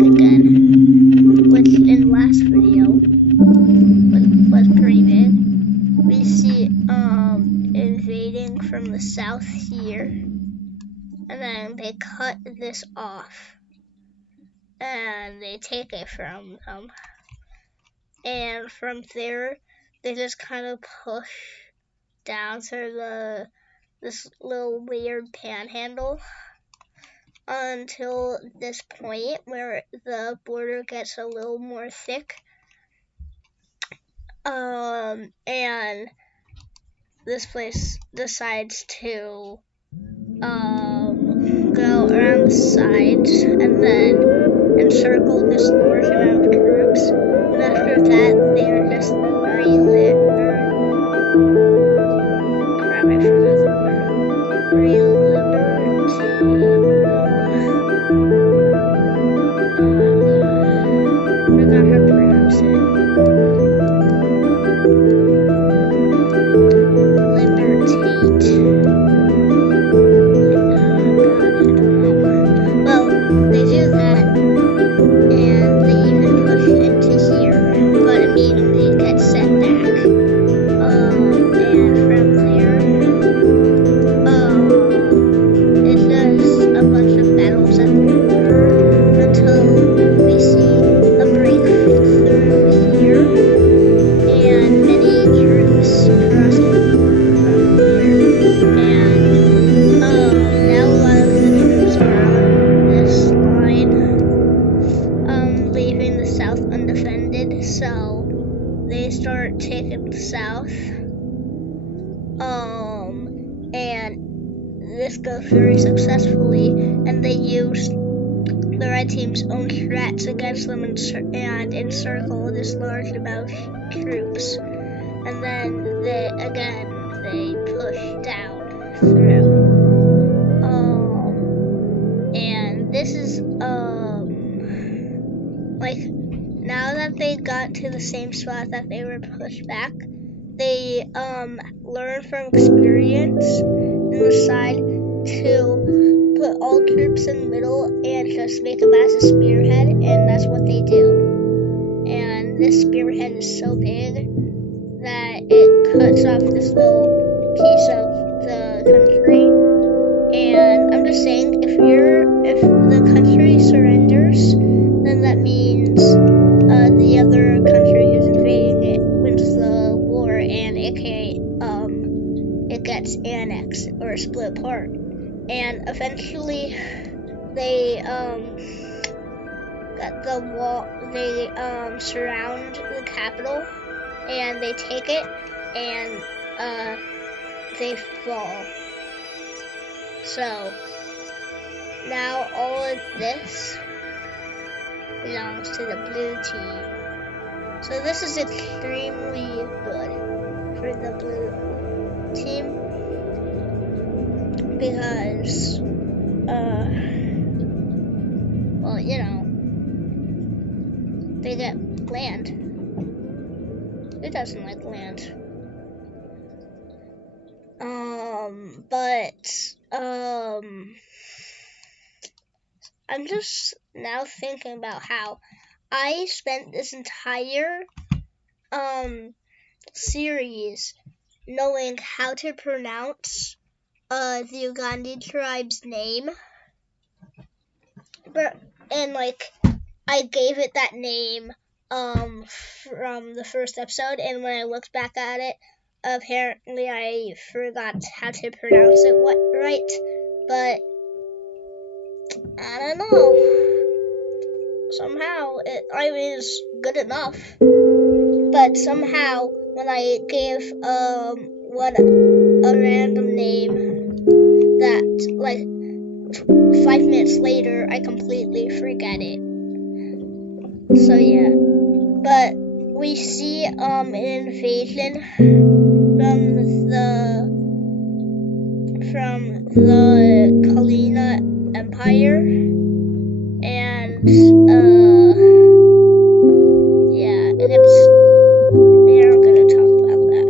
again, which in last video was pretty big. We see invading from the south here, and then they cut this off and they take it from them, and from there they just kind of push down through this little weird panhandle until this point where the border gets a little more thick, and this place decides to go around the sides and then encircle this large amount of troops, and after that they are just taken south, and this goes very successfully, and they use the red team's own threats against them and encircle this large amount of troops, and then they push down through, and this is like, now that they got to the same spot that they were pushed back, they learn from experience and decide to put all troops in the middle and just make a massive spearhead, and that's what they do. And this spearhead is so big that it cuts off this little piece of the country. And I'm just saying, if the country surrenders, then that means the other country who's invading it wins the war, and it gets annexed or split apart. And eventually, they surround the capital, and they take it, and they fall. So now all of this belongs to the blue team. So this is extremely good for the blue team because, well, you know, they get land. Who doesn't like land? I'm just now thinking about how I spent this entire series knowing how to pronounce the Ugandhi tribe's name, and I gave it that name from the first episode, and when I looked back at it, apparently I forgot how to pronounce it right, but I don't know. Somehow I was good enough, but somehow when I gave a random name that 5 minutes later I completely forget it. So yeah, but we see an invasion from the Kalina Empire, and they aren't gonna talk about that,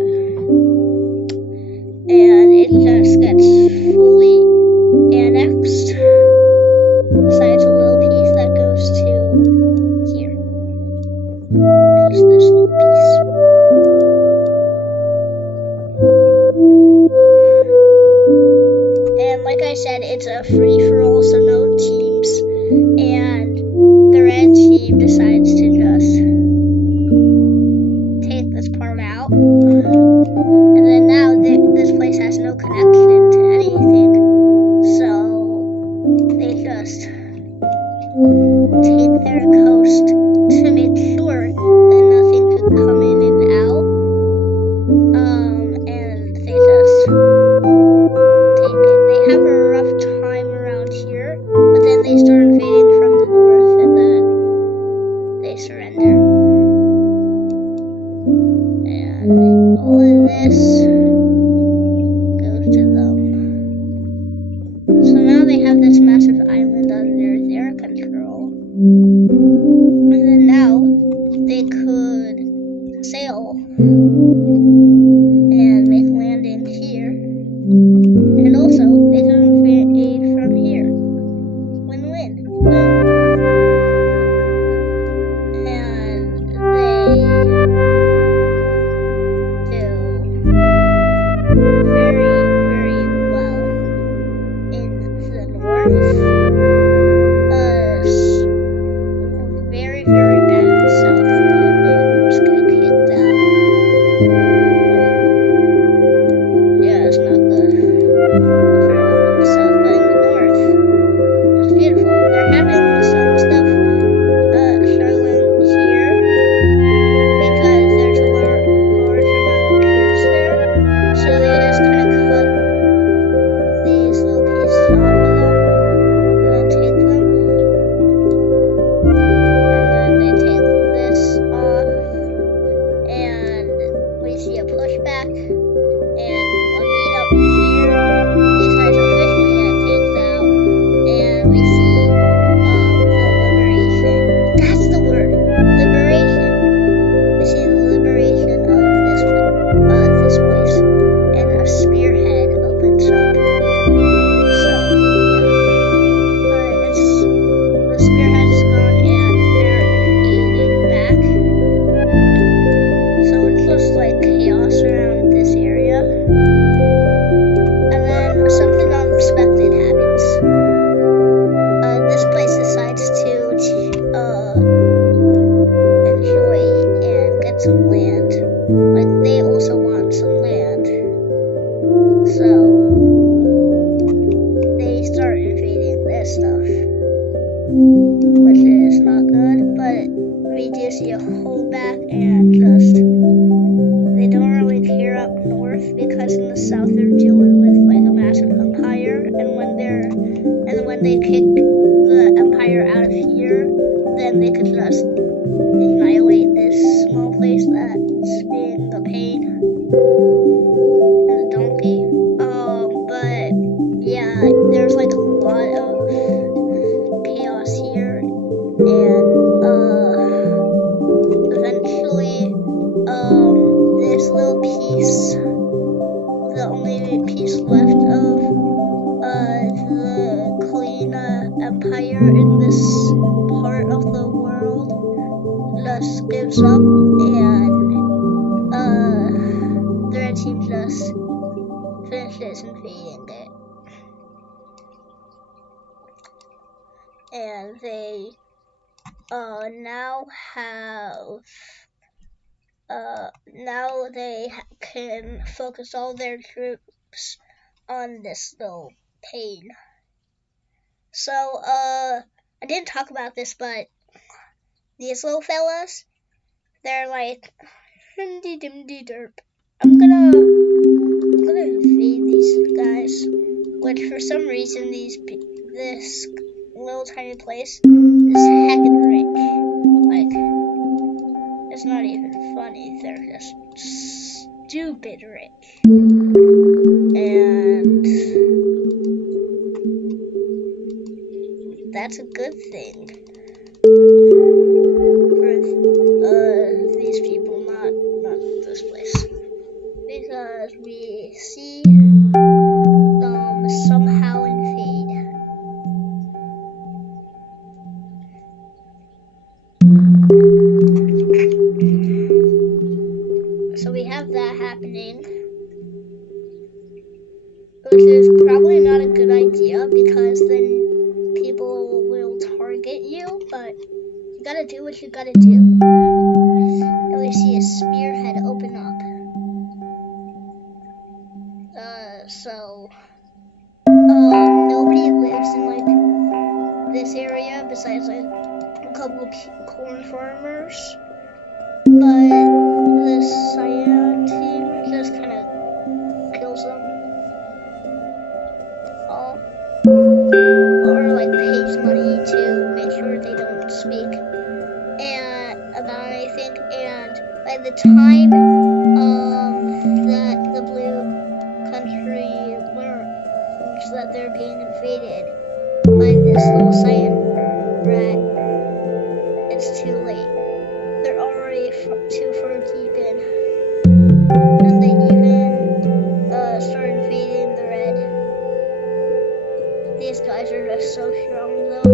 and it just gets fully annexed, besides a little piece that goes to out. And then now this place has no connection to anything. So they just take their coast to make sure that nothing could come in and out. And they just take it. They have a rough time around here, but then they start invading from the north, and then they surrender. And all of this goes to them. So now they have this massive island under their control. And then now they could sail and make landing here. And also, they can invade from here. Win-win. And they do very, very well in the north. Very, very bad in the south. They almost got kicked out. Yeah, it's not good for them in the south, but in the north, it's beautiful. They're having some stuff struggling here because there's a large amount of troops there. So they just kind of cut these little pieces off of them and then take them. And then they take this off, and we see a pushback, and a meet up here. These guys officially got kicked out, and we see the liberation. That's the word, liberation. We see the liberation of this place, and a spearhead opens up here. So yeah, but the spearhead is gone, and they're invading back. So it's just like chaos around this area. And then something unexpected happens. This place decides to enjoy and get some land. Like, they also want some land. So they start invading this stuff, which is not good, but we do see a holdback, and just they don't really care up north because in the south they're dealing with like a massive empire, and when they kick the empire out of here, then they could just annihilate this small place that's being the pain and the donkey. But yeah, there's like a lot of chaos here, and eventually this little piece, the only piece left of the clean empire in this part of the world, just gives up, and the red team just finishes invading it. And they now they can focus all their troops on this little pain. So I didn't talk about this, but these little fellas, they're like, dimdy dimdy derp. I'm gonna invade these guys, which for some reason this little tiny place is heckin' rich. Like, it's not even funny. They're just stupid rich. And that's a good thing for these people, not this place. Because we see them somehow invade. So we have that happening, which is probably not a good idea because then people will target you, but you gotta do what you gotta do. And we see a spearhead open up. So nobody lives in like this area besides like a couple of corn farmers, but the cyan team just kind of kills them all, or like pays money to make sure they don't speak about anything. And by the time that the blue country learns that they're being invaded by this little cyan rat, it's too late. They're already too far deep in, and they even start invading the red. These guys are just so strong though.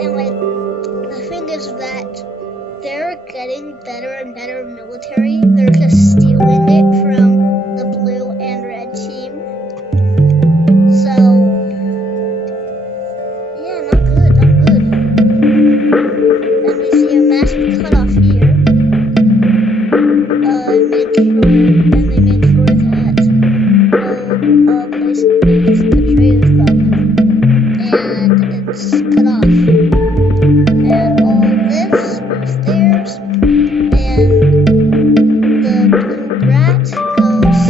And like, the thing is that they're getting better and better military. They're just stealing it from the blue and red team. So yeah, not good. And we see a massive cutoff here. They made sure that no place is portrayed with them, and it's cut off. And all this is theirs, and the blue rat goes,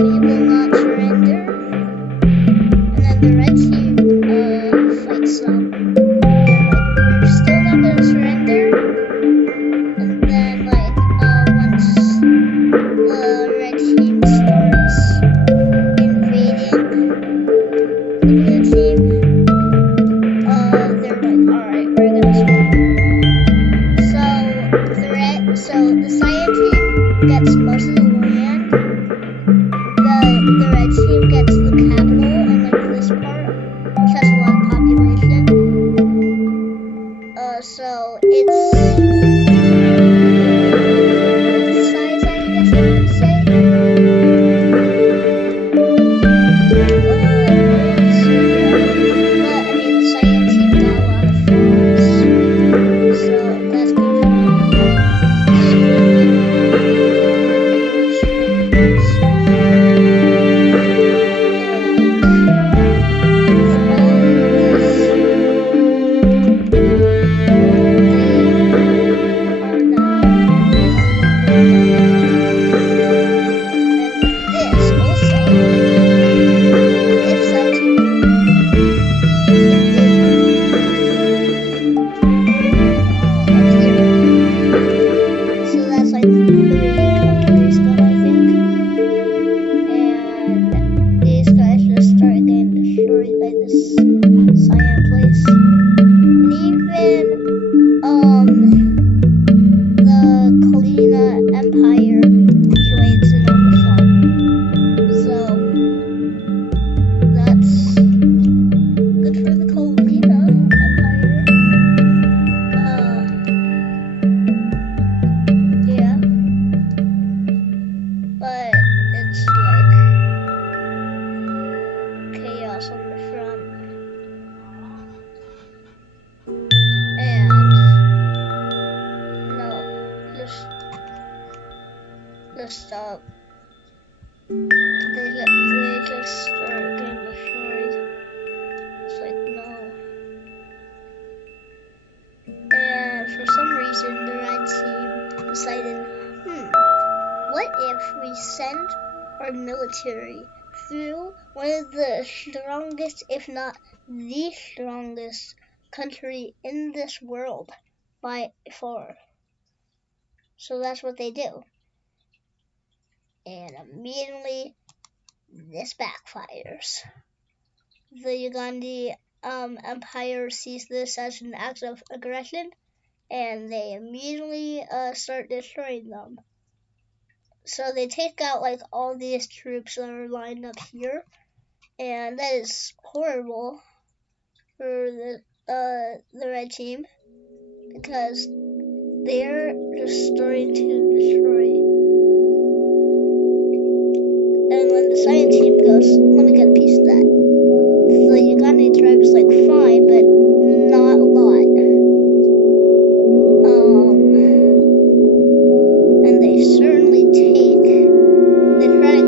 "We will not surrender." And then the red team fights them. They're like, "We're still not gonna surrender." And then like once the red team starts invading the blue team, they're like, "Alright, we're gonna surrender." So the cyan team gets most of the land. The red team gets the capital and like this part, which has a lot of population. So it's both sides, I guess I would say. So yeah, but I mean, the cyan team got a lot of farms, so that's good for them. Stop. They just start getting destroyed. It's like, no. And for some reason, the red team decided, what if we send our military through one of the strongest, if not the strongest country in this world by far? So that's what they do. And immediately, this backfires. The Ugandi Empire sees this as an act of aggression, and they immediately start destroying them. So they take out like all these troops that are lined up here, and that is horrible for the red team, because they're just starting to destroy. And when the cyan team goes, let me get a piece of that, the Ugandi tribe is like, fine, but not a lot. And they certainly they try to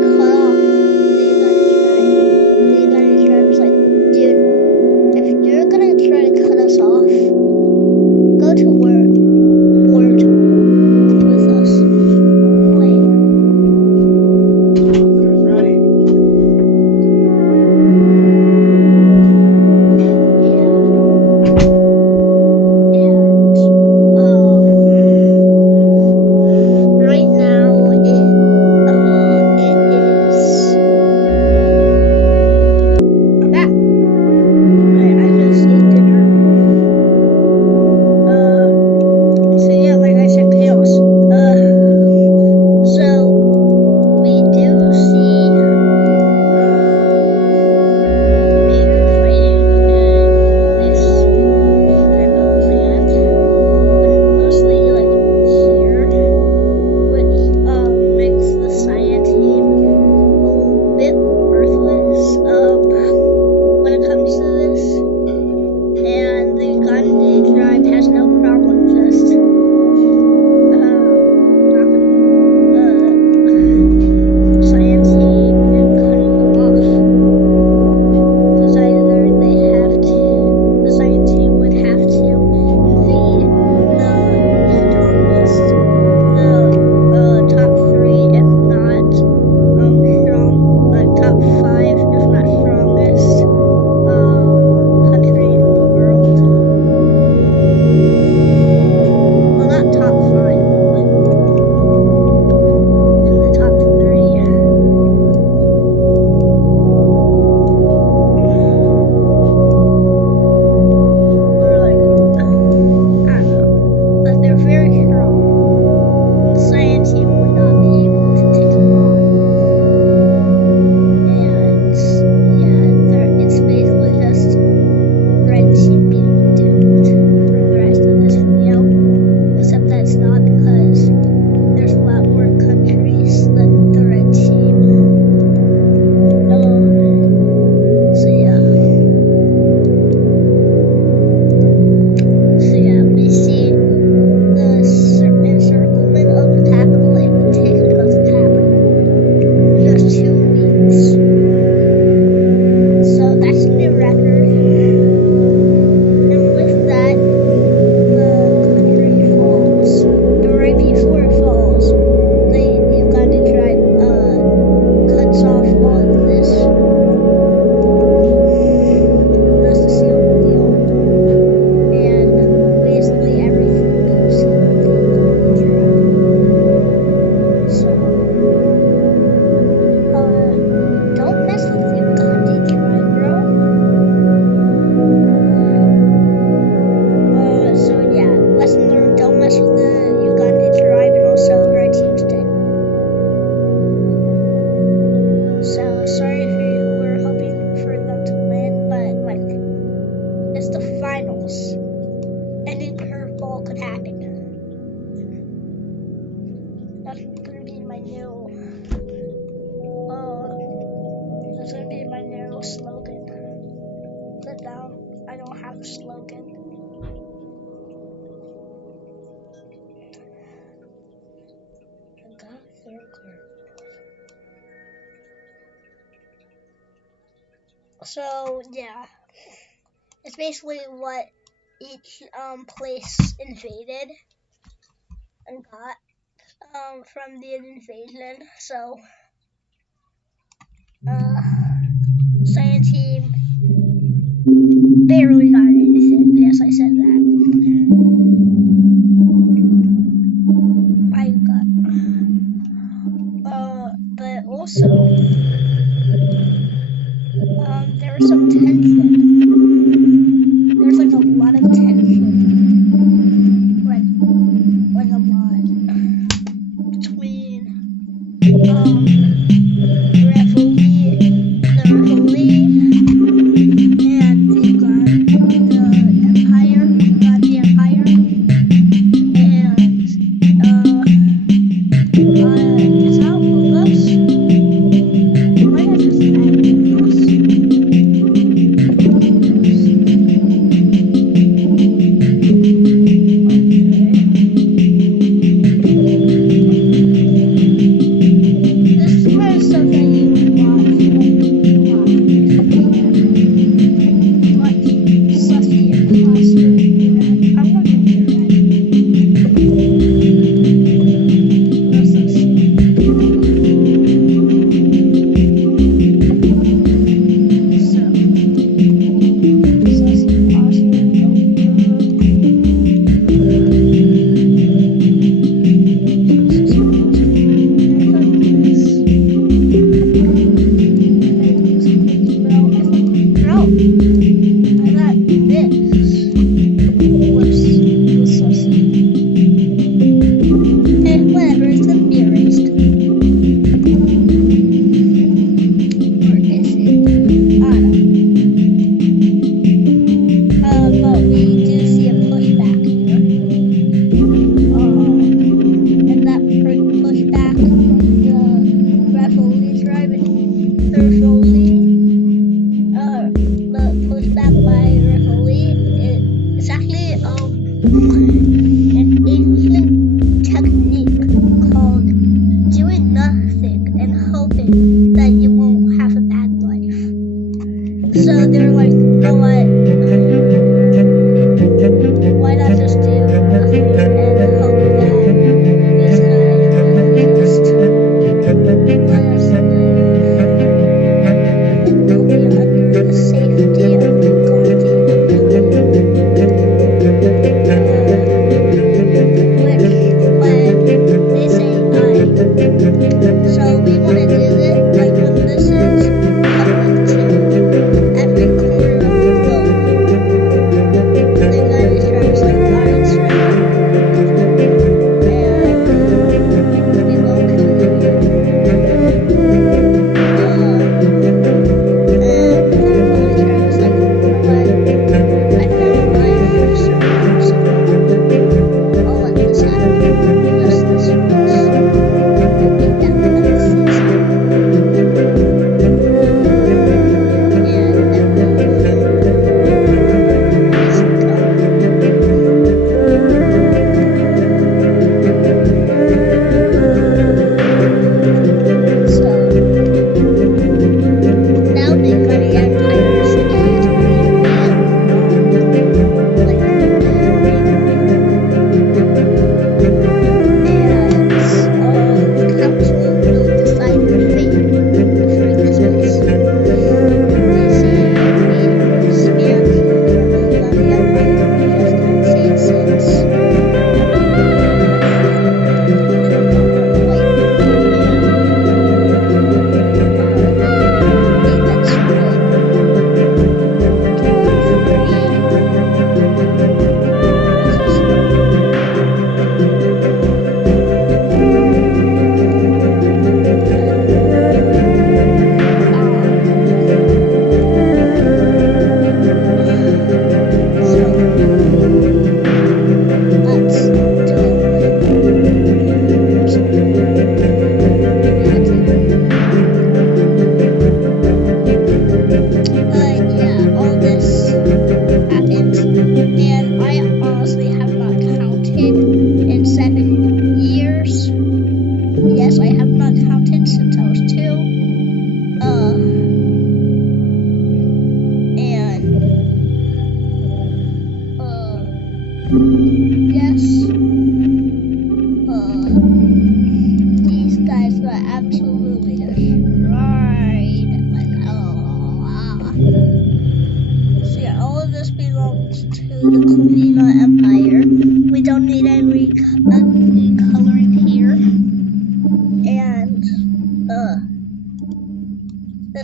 new, that's gonna be my new slogan. But now I don't have a slogan. I got further. So yeah, it's basically what each place invaded and got from the invasion. So science team barely got anything. Yes, I said that. I got but also there was some tension. There's like a lot of tension, like a lot between the Rivoli and the Empire, and it's how Logos.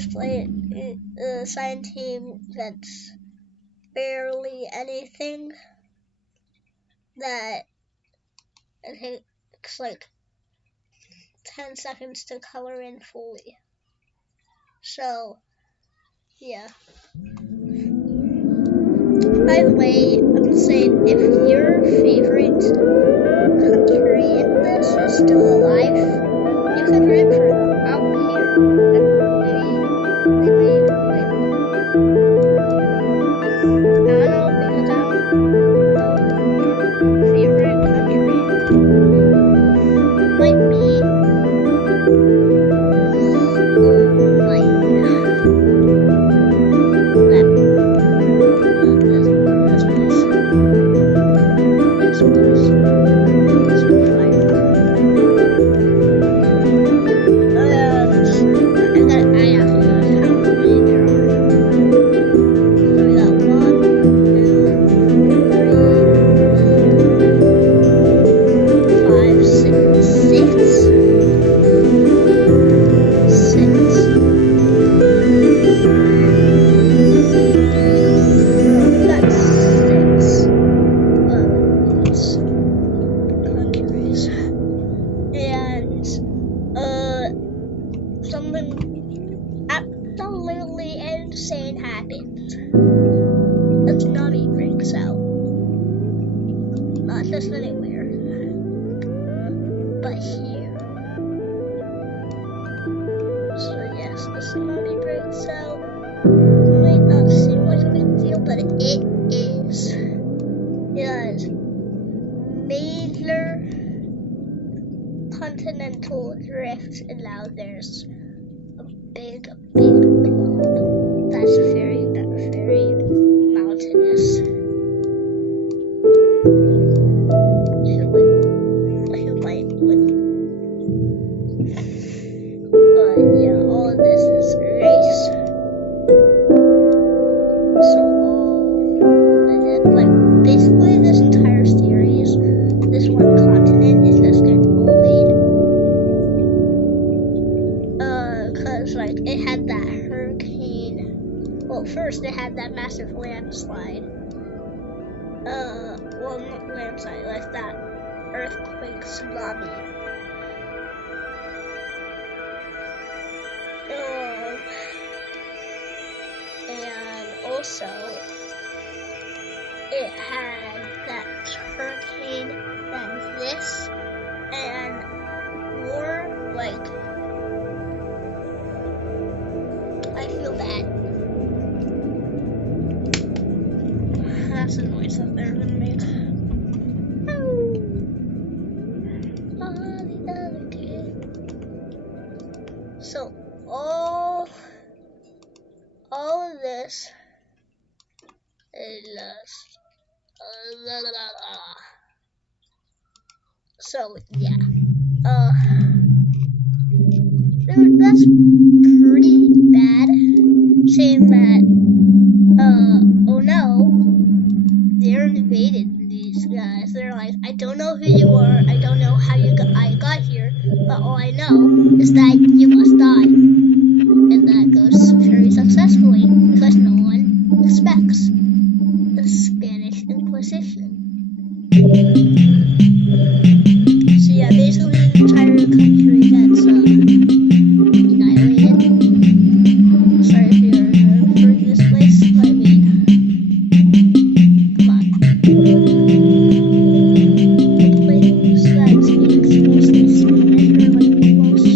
just like the sign team gets barely anything. That it takes like 10 seconds to color in fully. So, yeah. By the way, I'm saying if your favorite country in this is still alive, you could root for them out here, and maybe they may win. I don't know, because I don't know your favorite country. It might be something absolutely insane happens. A tsunami breaks out. Not just anywhere, but here. So yes, the tsunami breaks out. It might not seem like a big deal, but it is. It is major continental drift, and now there's a big blob that's very mountainous. Who might win? Yeah, all of this is race. So like basically this entire series, this one continent is just getting bullied. Cause like it had that hurricane. Well, first it had that massive landslide. Well, not landslide, like that earthquake tsunami. And also it had that hurricane, then this, and more like, I feel bad. That's the noise that they're gonna make. So all of this is just so yeah. That's pretty bad. Saying that oh no, they're invaded, these guys. They're like, I don't know who you are, I don't know how I got here, but all I know is that you must die. And that goes very successfully because no one expects the Spanish Inquisition. So yeah, basically the entire country gets annihilated. Sorry if you're referring to this place, but I mean, come on. The place that speaks mostly Spanish, or like most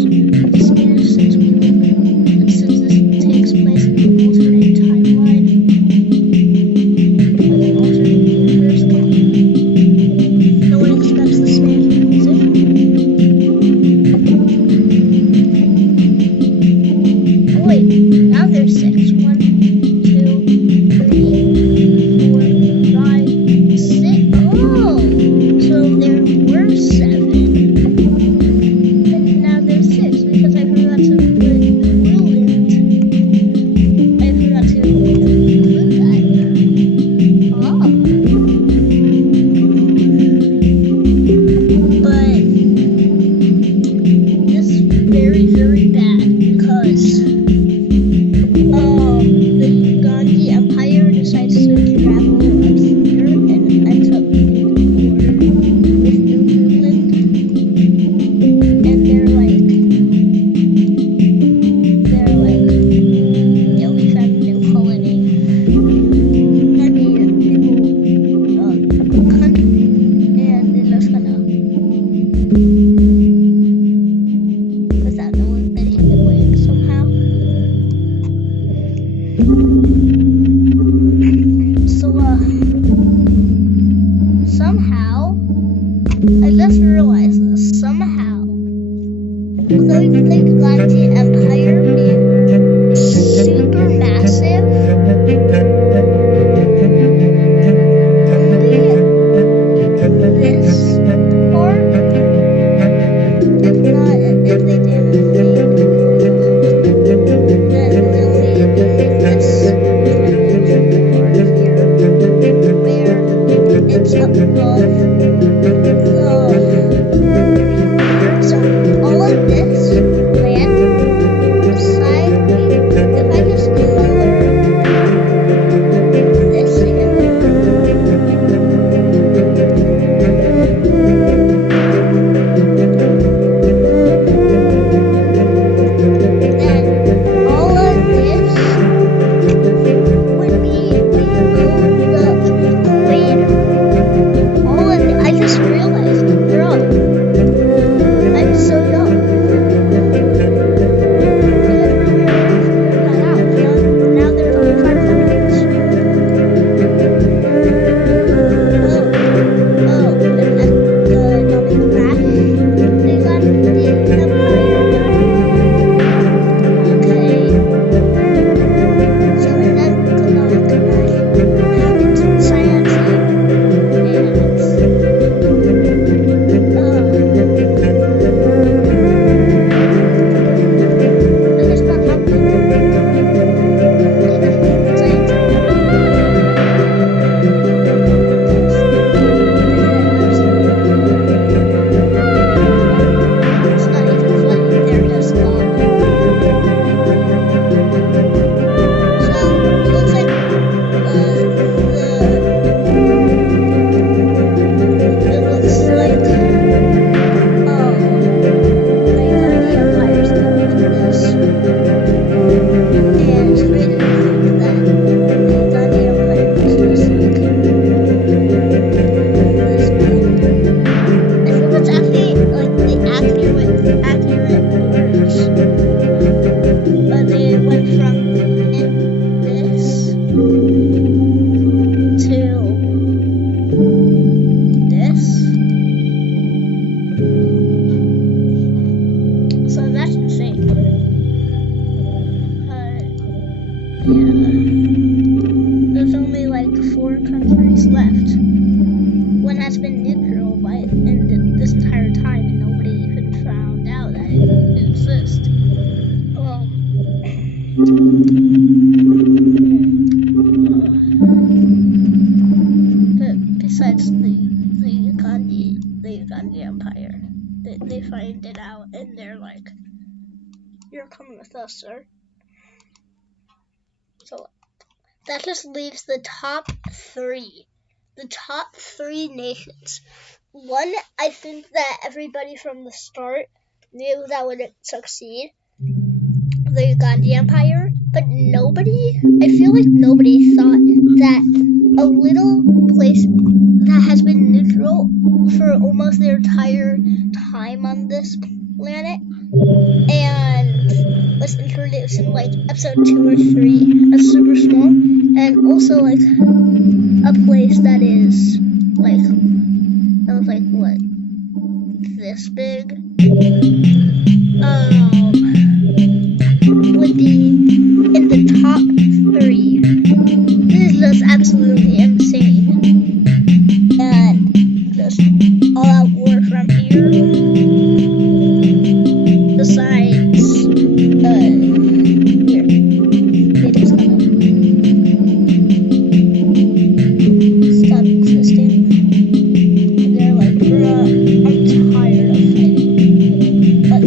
the Gandhi Empire being super massive, only this part, if they didn't invade England, then it would only be this kind of part here, where it's above the equator. So all of this land, aside, if I just color this in, then all of this would be below the equator. All of it, I just realized, bro, I'm so dumb. I never figured that out. Now there's only 5 countries. Oh, and at the atomic crash, they got the empire. Okay. So and then atomic crash happens in science and that is not happening. There's nothing in science. It's not even funny. They're just gone. So it looks like it looks like the empire's done with this, and it's really think that the Gandhi Empire was just like this big. I think that's actually like the accurate words, but they went from this to this. So that's insane. Yeah. There's only like 4 countries left. One has been neutral in this entire time, and nobody even found out that it exists. But besides the Gandhi Empire, they find it out and they're like, "You're coming with us, sir." So that just leaves the top 3. The top 3 nations. One, I think that everybody from the start knew that would succeed, the Gandhi Empire, but I feel like nobody thought that a little place that has been neutral for almost their entire time on this planet and was introduced in like episode 2 or 3 as super small, and also like a place that is like, that was like what, this big, would be in the top 3. This is just absolutely insane. And just all out war from here. Besides, here, it is gonna stop existing. And they're like, bruh, I'm tired of fighting. But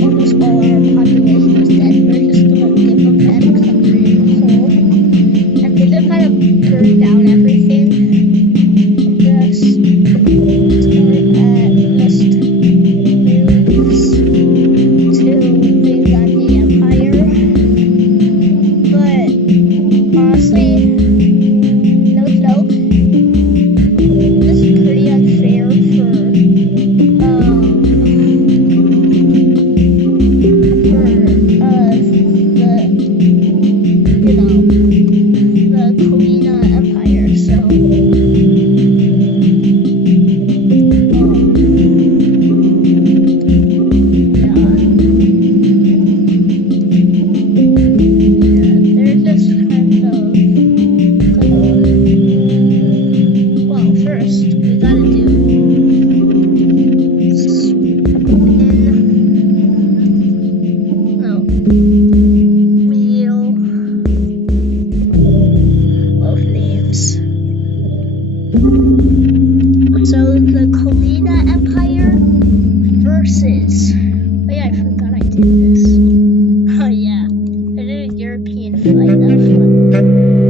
So the Kalina Empire versus. Oh yeah, I forgot I did this. Oh yeah, I did a European fight. That was fun.